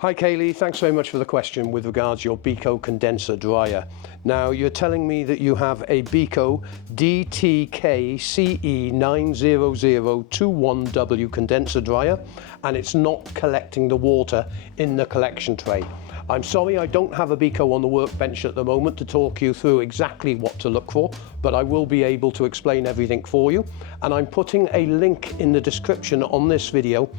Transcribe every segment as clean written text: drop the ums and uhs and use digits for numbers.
Hi Kaylee, thanks very much for the question with regards to your Beko condenser dryer. Now you're telling me that you have a Beko DTKCE90021W condenser dryer and it's not collecting the water in the collection tray. I'm sorry I don't have a Beko on the workbench at the moment to talk you through exactly what to look for, but I will be able to explain everything for you. And I'm putting a link in the description on this video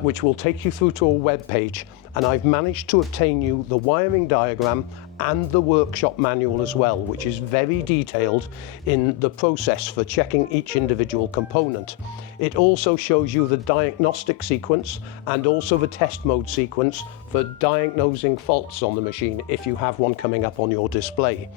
which will take you through to a web page. And I've managed to obtain you the wiring diagram and the workshop manual as well, which is very detailed in the process for checking each individual component. It also shows you the diagnostic sequence and also the test mode sequence for diagnosing faults on the machine if you have one coming up on your display.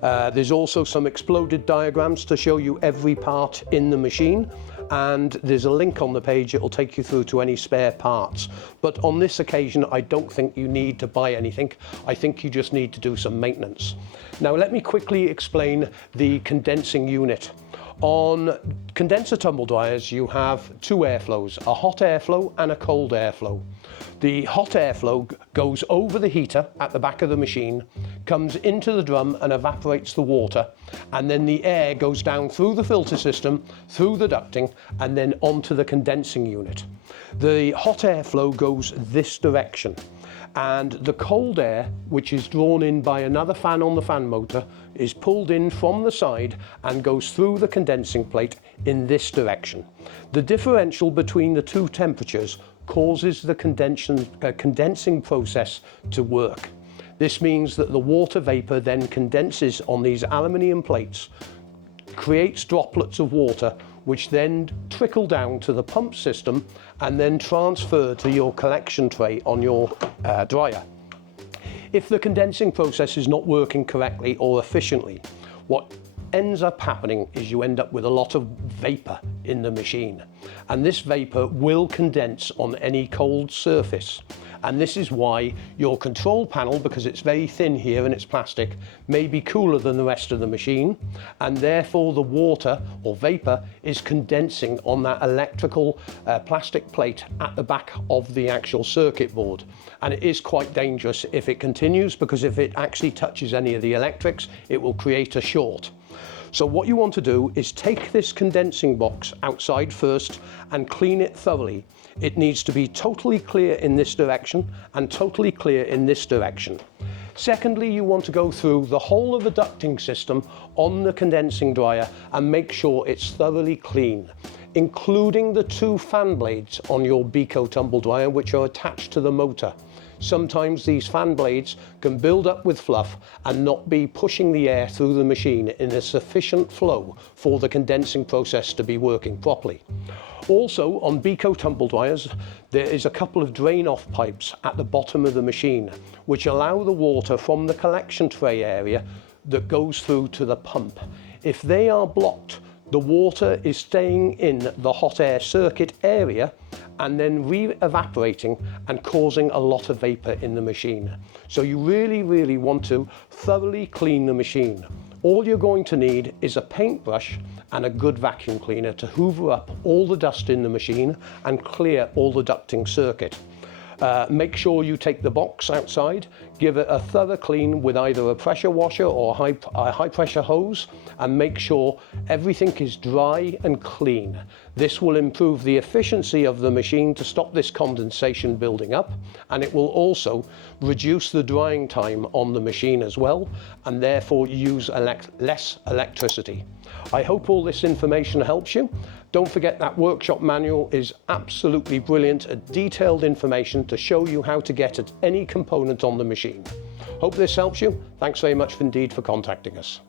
There's also some exploded diagrams to show you every part in the machine, and there's a link on the page. It will take you through to any spare parts. But on this occasion, I don't think you need to buy anything. I think you just need to do some maintenance. Now let me quickly explain the condensing unit. On condenser tumble dryers, you have two airflows, a hot airflow and a cold airflow. The hot airflow goes over the heater at the back of the machine, comes into the drum and evaporates the water, and then the air goes down through the filter system, through the ducting, and then onto the condensing unit. The hot airflow goes this direction, and the cold air, which is drawn in by another fan on the fan motor, is pulled in from the side and goes through the condensing plate in this direction. The differential between the two temperatures causes the condensing process to work. This means that the water vapor then condenses on these aluminium plates, creates droplets of water, which then trickle down to the pump system and then transfer to your collection tray on your dryer. If the condensing process is not working correctly or efficiently, what ends up happening is you end up with a lot of vapor in the machine, and this vapor will condense on any cold surface. And this is why your control panel, because it's very thin here and it's plastic, may be cooler than the rest of the machine, and therefore the water or vapor is condensing on that electrical plastic plate at the back of the actual circuit board. And it is quite dangerous if it continues, because if it actually touches any of the electrics, it will create a short. So what you want to do is take this condensing box outside first and clean it thoroughly. It needs to be totally clear in this direction and totally clear in this direction. Secondly, you want to go through the whole of the ducting system on the condensing dryer and make sure it's thoroughly clean, including the two fan blades on your Beko tumble dryer, which are attached to the motor. Sometimes these fan blades can build up with fluff and not be pushing the air through the machine in a sufficient flow for the condensing process to be working properly. Also, on Beko tumble dryers, there is a couple of drain-off pipes at the bottom of the machine, which allow the water from the collection tray area that goes through to the pump. If they are blocked, the water is staying in the hot air circuit area and then re-evaporating and causing a lot of vapor in the machine. So you really want to thoroughly clean the machine. All you're going to need is a paintbrush and a good vacuum cleaner to hoover up all the dust in the machine and clear all the ducting circuit. Make sure you take the box outside, give it a thorough clean with either a pressure washer or a high pressure hose, and make sure everything is dry and clean. This will improve the efficiency of the machine to stop this condensation building up, and it will also reduce the drying time on the machine as well, and therefore use less electricity. I hope all this information helps you. Don't forget that workshop manual is absolutely brilliant, detailed information to show you how to get at any component on the machine. Hope this helps you. Thanks very much indeed for contacting us.